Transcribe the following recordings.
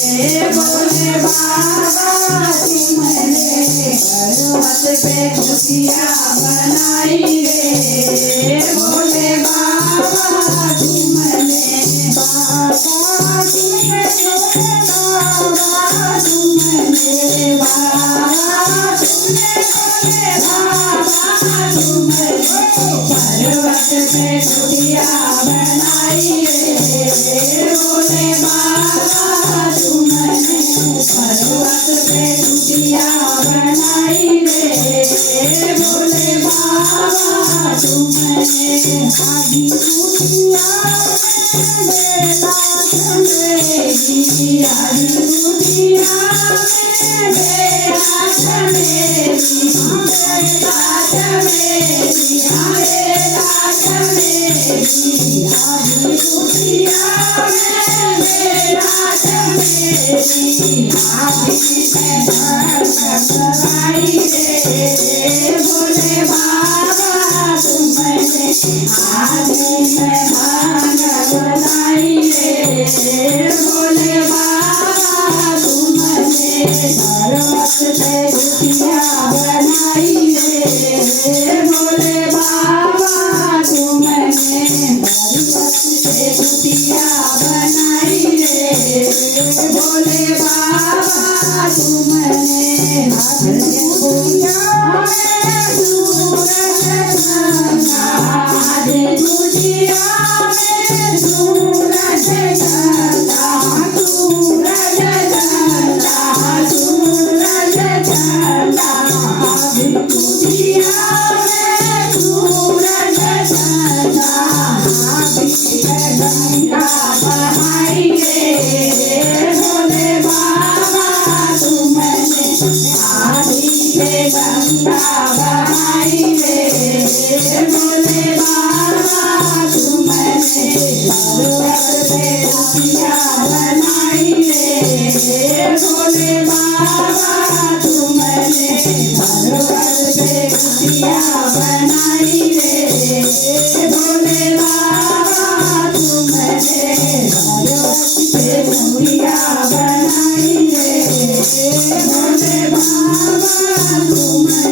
भोले बाबा तुमने पर्वत पे कुटिया बनाई रे। भोले बाबा तुमने बाबा तुमने बाबा तुमने बाबा तुमने भोले बाबा तुमने पर्वत पे कुटिया बनाई रे। भोले बाबा तुमने पर्वत पे कुटिया बनाई रे। भोले बाबा तुमने आदि कुटिया बेला चमेली आदि कुटिया बेला चमेली बेला चमेली बेला चमेली आदि कुटिया बेला चमेली आदि में भगवाई रे। भोले बाबा तुमने आदि में भगवाई रे। भोले बाबा तुमने पर्वत पे कुटिया बनाई रे। भोले बाबा तुमने पर्वत पे कुटिया बनाई रे। भोले बाबा तुमने कुटिया में सूरज चंदा आदि कुटिया में सूरज चंदा सूरज चंदा सूरज चंदा आदि कुटिया में सूरज चंदा आदि में गंगा बहाई रे। भोले बाबा तुमने आदि में गंगा बहाई रे। भोले बाबा तुमने पर्वत पे कुटिया बनाई रे। भोले बाबा तुमने पर्वत पे कुटिया बनाई रे। भोले बाबा तुमने पर्वत पे कुटिया बनाई रे। भोले बाबा तुमने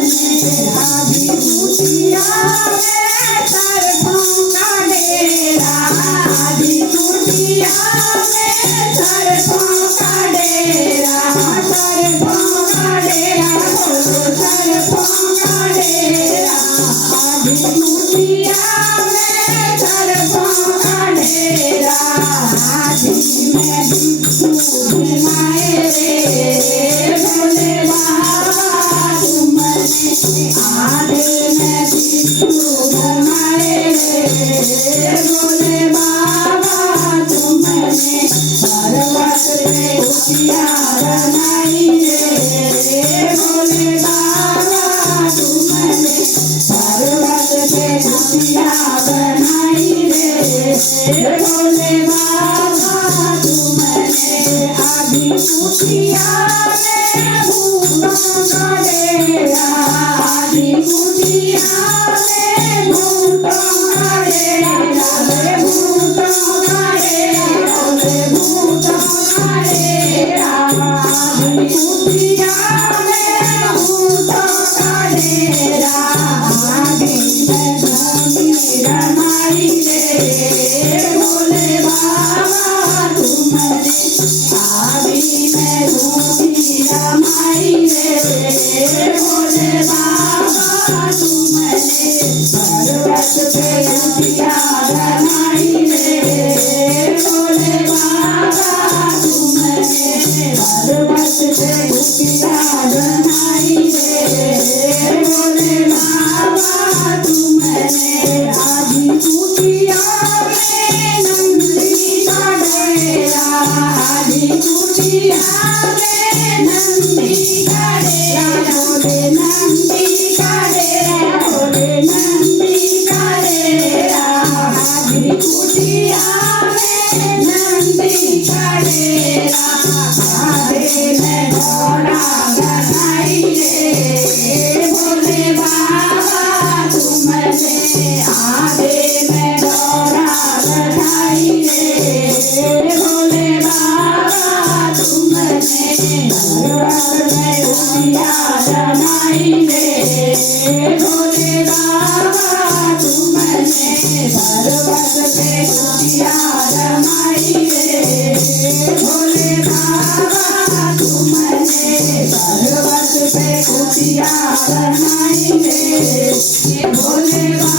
आदि कुटिया में सरफों का डेरा आदि कुटिया में सरफों का डेरा सरफों का डेरा बोलो सरफों का डेरा आदि कुटिया में सरफों का डेरा आदि में भिक्षु बनाए रे। भोले बाबा तुमने आदि में भिक्षु बनाए रे। भोले बाबा तुमने पर्वत पे कुटिया बनाई रे। भोले बाबा तुमने पर्वत पे कुटिया बनाई रे। भोले बाबा तुमने आदि कुटिया में भूतों का डेरा आदि कुटिया में भूतों का डेरा रे भूतों का डेरा रे भूतों का डेरा आदि कुटिया में भूतों का डेरा आदि में धनी रमाई रे। भोले बाबा तुमने आदि में धनी रमाई रे। भोले बाबा तुमने पर्वत पे कुटिया बनाई रे। भोले बाबा तुमने पर्वत पे कुटिया बनाई रे। भोले बाबा तुमने आदि कुटिया में नंदी का डेरा आदि कुटिया में नंदी का डेरा भोले नंदी का डेरा भोले नंदी का डेरा आदि कुटिया में नंदी का डेरा आधे में घोड़ा बनाई रे। भोले बाबा तुमने आधे में घोड़ा बनाई रे। भोले बाबा तुम बनाई रे ये भोले बाबा